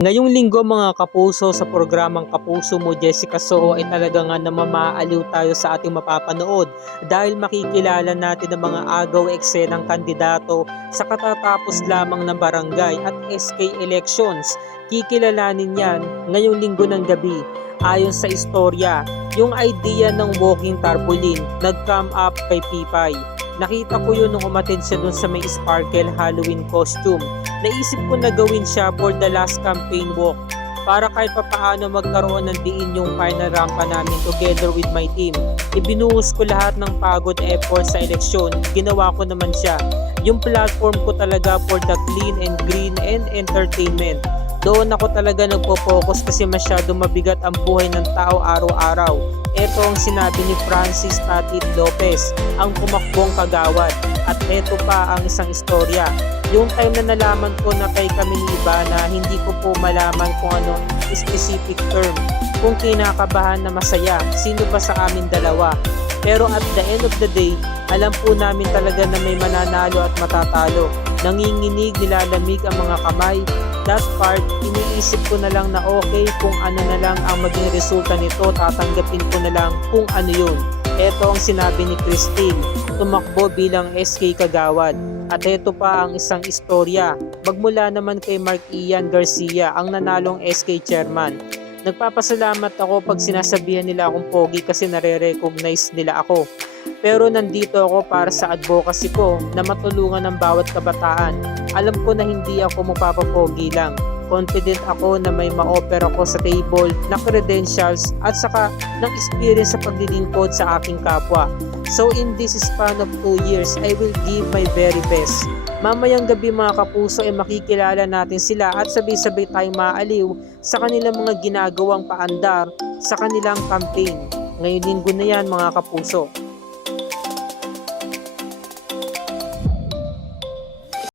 Ngayong linggo mga kapuso, sa programang Kapuso Mo Jessica Soho ay talaga nga namamaaliw tayo sa ating mapapanood dahil makikilala natin ang mga agaw eksenang kandidato sa katatapos lamang ng barangay at SK elections. Kikilalanin yan ngayong linggo ng gabi. Ayon sa istorya, yung idea ng walking tarpaulin nag-come up kay Pipay. Nakita ko yun nung umattend siya dun sa may sparkle Halloween costume. Naisip ko na gawin siya for the last campaign walk para kahit papaano magkaroon ng diin yung final rampa namin together with my team. Ibinuhos ko lahat ng pagod effort sa eleksyon, ginawa ko naman siya. Yung platform ko talaga for the clean and green and entertainment. Doon ako talaga nagpo-focus kasi masyado mabigat ang buhay ng tao araw-araw. Ito ang sinabi ni Francis Tatit Lopez, ang tumakbong kagawad. At ito pa ang isang istorya. Yung time na nalaman ko na kay kami ni Iba na hindi ko po malaman kung ano specific term, kung kinakabahan na masaya, sino ba sa amin dalawa. Pero at the end of the day, alam po namin talaga na may mananalo at matatalo. Nanginginig, nilalamig ang mga kamay. That part, iniisip ko na lang na okay kung ano na lang ang maging resulta nito, tatanggapin ko na lang kung ano yun. Ito ang sinabi ni Christine, tumakbo bilang SK Kagawad. At ito pa ang isang istorya, magmula naman kay Mark Ian Garcia, ang nanalong SK Chairman. Nagpapasalamat ako pag sinasabihan nila akong pogi kasi nare-recognize nila ako. Pero nandito ako para sa advocacy ko na matulungan ng bawat kabataan. Alam ko na hindi ako mapapapogi lang. Confident ako na may ma-offer ako sa table na credentials at saka ng experience sa paglilingkod sa aking kapwa. So in this span of 2 years, I will give my very best. Mamayang gabi mga kapuso ay makikilala natin sila at sabay-sabay tayong maaliw sa kanilang mga ginagawang paandar sa kanilang campaign. Ngayong linggo na yan mga kapuso.